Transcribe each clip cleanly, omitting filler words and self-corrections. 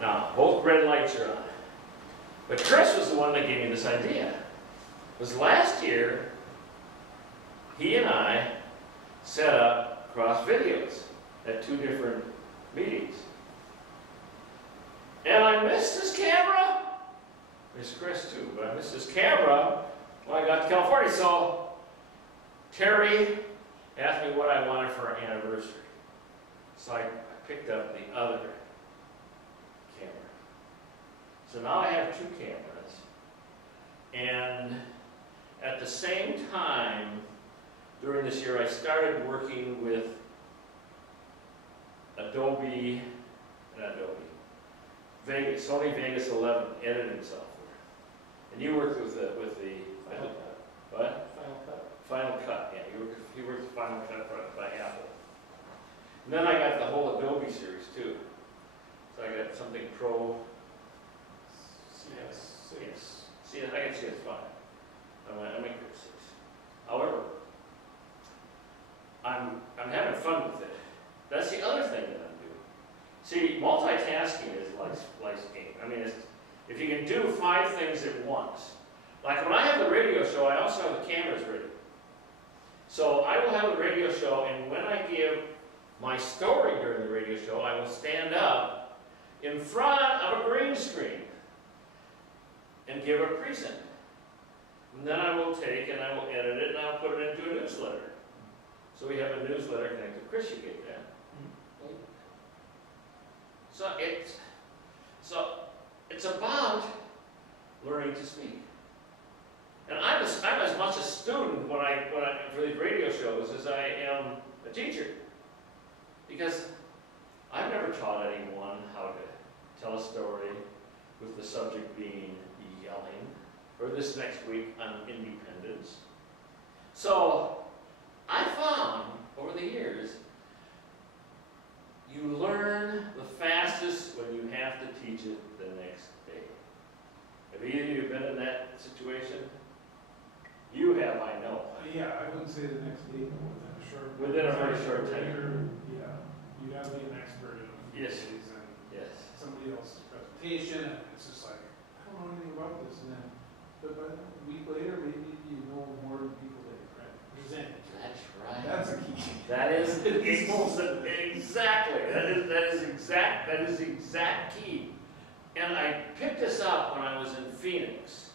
Now, both red lights are on. But Chris was the one that gave me this idea. It was last year, he and I set up cross videos at 2 different meetings. And I missed his camera. There's Chris too, but I missed his camera when I got to California. So Terry asked me what I wanted for our anniversary. So I picked up the other camera. So now I have 2 cameras. And at the same time, during this year, I started working with Sony Vegas 11 editing software. And you worked with the Final Cut. what? Final Cut. Final Cut, yeah. You worked with Final Cut by Apple. And then I got the whole Adobe series too. So I got something Pro. CS6. Yes. See, I can see it's fine. I'm in 6. However, I'm having fun with it. That's the other thing that I'm doing. See, multitasking is like game. I mean, if you can do 5 things at once. Like when I have the radio show, I also have the cameras ready. So I will have the radio show, and when I give my story during the radio show, I will stand up in front of a green screen and give a present. And then I will take and I will edit it and I'll put it into a newsletter. So we have a newsletter connected. Chris, you get that? So it's about learning to speak. And I'm as much a student for these radio shows as I am a teacher. Because I've never taught anyone how to tell a story with the subject being yelling, or this next week on independence. So I found over the years, you learn the fastest when you have to teach it the next day. Have either of you been in that situation? You have, I know. Yeah, I wouldn't say the next day, but within a very short time. Yeah, you have to be an expert in a few Yes. days and Yes. somebody else's presentation, and it's just like, I don't know anything about this, and then, but a week later, maybe you know more than people that you present. That's right. That's a key. That is exactly. That is exact key. And I picked this up when I was in Phoenix.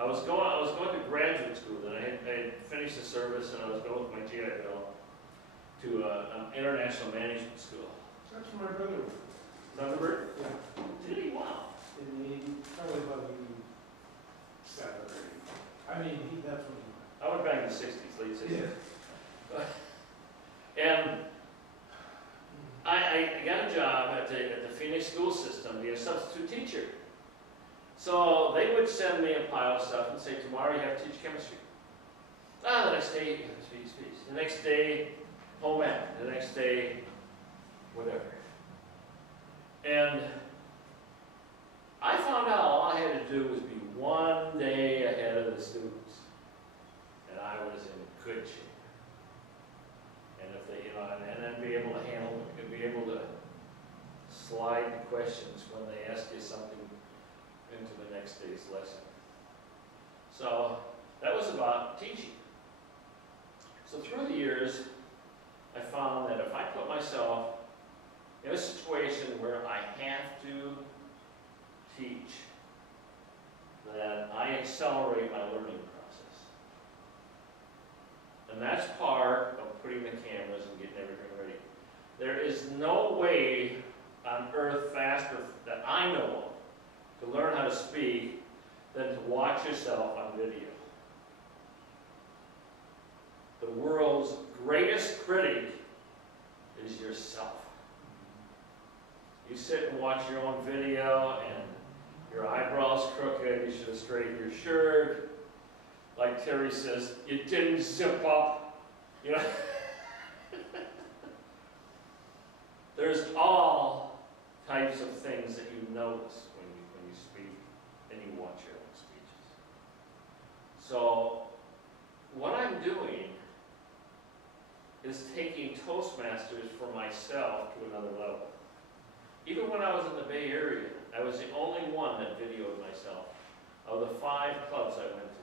I was going to graduate school, and I had finished the service, and I was going with my GI Bill to an international management school. That's where my brother went. Thunderbird? Yeah. Did he? Wow. In the, probably about 87 or 80. I mean, that's when he went. I went back in the 60s, late 60s. Yeah. And I got a job at the Phoenix school system to be a substitute teacher. So they would send me a pile of stuff and say, tomorrow you have to teach chemistry. The next day you have to teach speech. The next day, home ec. The next day, whatever. And I found out all I had to do was be one day ahead of the students. And I was in good shape. And if they, and then be able to handle it, and be able to slide the questions when they ask you something into the next day's lesson. So that was about teaching. So through the years, I found that if I put myself in a situation where I have to teach, that I accelerate my learning process. And that's part of putting the cameras and getting everything ready. There is no way on earth faster that I know of to learn how to speak than to watch yourself on video. The world's greatest critic is yourself. You sit and watch your own video and your eyebrows crooked, you should have straightened your shirt. Like Terry says, you didn't zip up. You know? There's all types of things that you notice when you speak and you watch your own speeches. So what I'm doing is taking Toastmasters for myself to another level. Even when I was in the Bay Area, I was the only one that videoed myself of the 5 clubs I went to.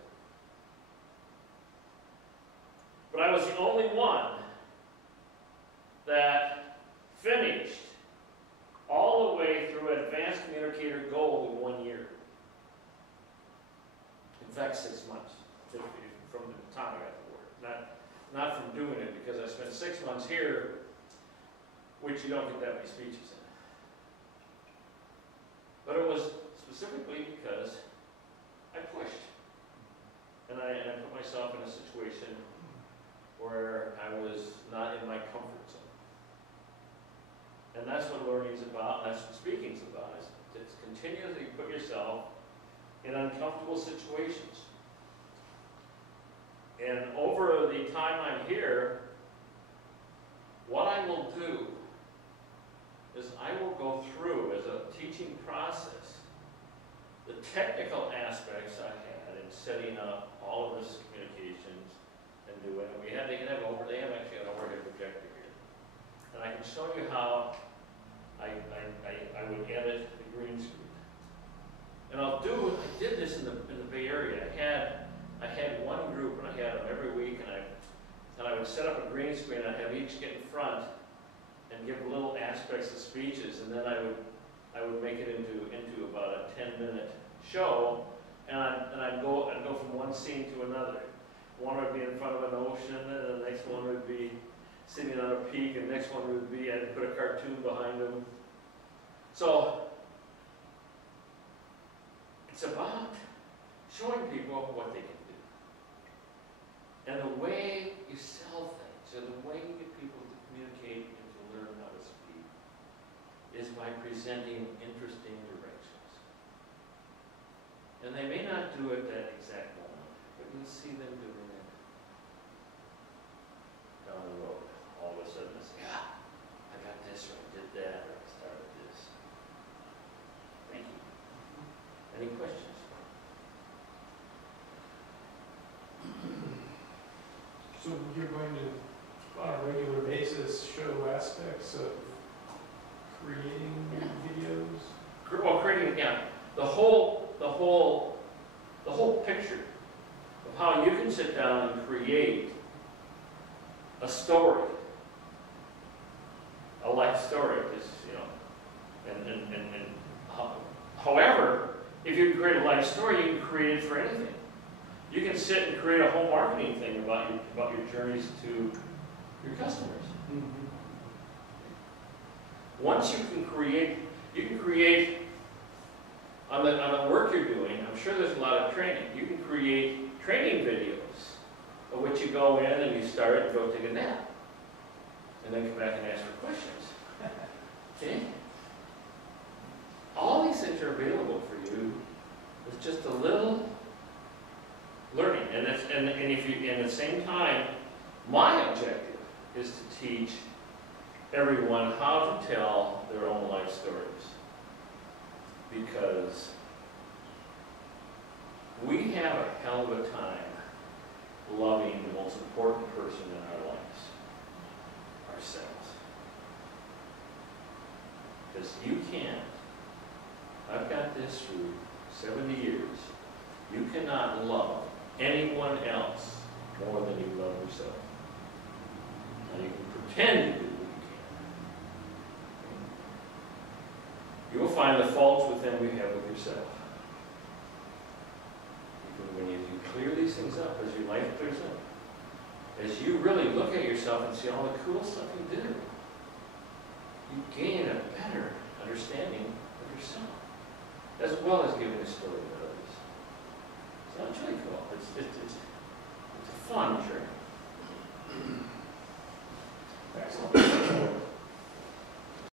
But I was the only one that finished all the way through Advanced Communicator Gold in 1 year. In fact, 6 months from the time I got to work. Not from doing it, because I spent 6 months here, which you don't get that many speeches in. But it was specifically because I pushed. And I put myself in a situation where I was not in my comfort zone. And that's what learning's about, and that's what speaking's about, is to continually put yourself in uncomfortable situations. And over the time I'm here, what I will do is I will go through, as a teaching process, the technical aspects I had in setting up all of this communications and doing it. They have actually an overhead projector here. And I can show you how I would edit the green screen. And I did this in the Bay Area. I had one group, and I had them every week, and I would set up a green screen, and I'd have each get in front and give little aspects of speeches, and then I would make it into about a 10-minute show, and I'd go from one scene to another. One would be in front of an ocean, and the next one would be sitting on a peak, and the next one would be, I'd put a cartoon behind them. So it's about showing people what they can do. And the way you sell things, or the way you get people to communicate and to learn how to speak, is by presenting interesting directions. And they may not do it that exact moment, but you'll see them doing it down the road. All of a sudden they say, I got this, or I did that, or I started this. Thank you. Any questions? So you're going to, on a regular basis, show aspects of creating videos? Well, creating, the whole picture of how you can sit down and create a story, a life story, however, if you can create a life story, you can create it for anything. You can sit and create a whole marketing thing about your journeys to your customers. Mm-hmm. Once you can create on the work you're doing. I'm sure there's a lot of training. You can create training videos of which you go in and you start and go take a nap, and then come back and ask for questions. Okay? All these things are available for you with just a little learning, and if you, at the same time, my objective is to teach everyone how to tell their own life stories, because we have a hell of a time loving the most important person in our lives, ourselves. Because you can't. I've got this through 70 years. You cannot love anyone else more than you love yourself. Now you can pretend you do, but you can't. You will find the faults within we have with yourself. Even when you clear these things up, as your life clears up, as you really look at yourself and see all the cool stuff you do, you gain a better